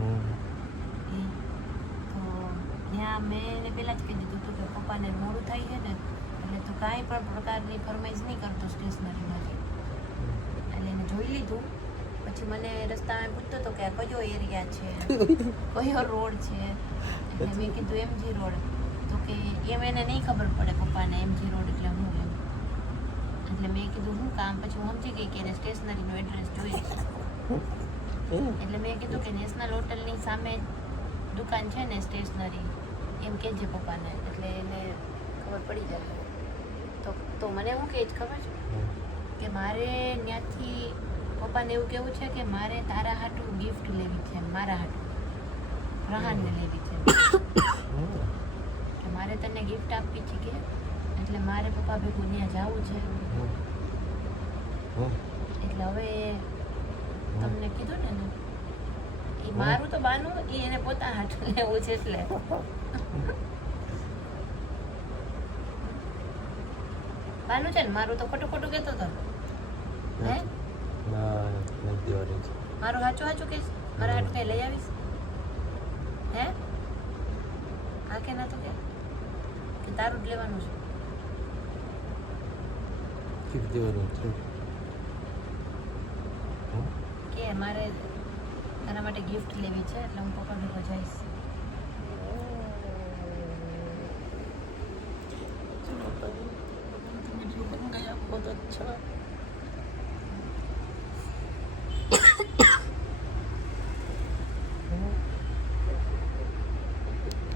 એ તો ત્યાં મેં એને પહેલાં જ કહી દીધું હતું કે પપ્પાને મોડું થાય છે ને એટલે તું કાંઈ પણ પ્રકારની ફરમાઈશ નહીં કરતો સ્ટેશનરીમાંથી. એટલે એને જોઈ લીધું. પછી મને રસ્તામાં પૂછતો હતો કે આ કયો એરિયા છે, કયો રોડ છે. એટલે મેં કીધું એમજી રોડ. તો કે એમ એને નહીં ખબર પડે પપ્પાને એમજી રોડ એટલે હું એમ. એટલે મેં કીધું હું કામ. પછી હું સમજી ગઈ કે એને સ્ટેશનરીનો એડ્રેસ જોઈએ છે. એટલે મેં કીધું કે નેશનલ હોટલની સામે દુકાન છે ને સ્ટેશનરી, એમ કહેજે પપ્પાને એટલે એને ખબર પડી જાય. તો મને એવું કહે જ ખબર છે કે મારે ત્યાંથી પપ્પાને એવું કેવું છે કે મારે તારા હાટું ગિફ્ટ લેવી છે, મારા હાટું રહાનને લેવી છે કે મારે તને ગિફ્ટ આપવી છે કે એટલે મારે પપ્પા ભેગું ત્યાં જવું છે. એટલે હવે તમને કીધું ને એ મારું તો બાનું એ એને પોતા હાટું લેવું છે. એટલે બાનું છે ને મારું તો ખોટું ખોટું કહેતો હતો હે મારું હાચું હાચું કહીશ, મારા હાટું કઈ લઈ આવીશ હે? હા કે ના તો કે તારું જ લેવાનું છે કે મારે તારા માટે ગિફ્ટ લેવી છે એટલે હું પપ્પા ભેગો જઈશ. તમે જો બન ગયા बहुत अच्छा.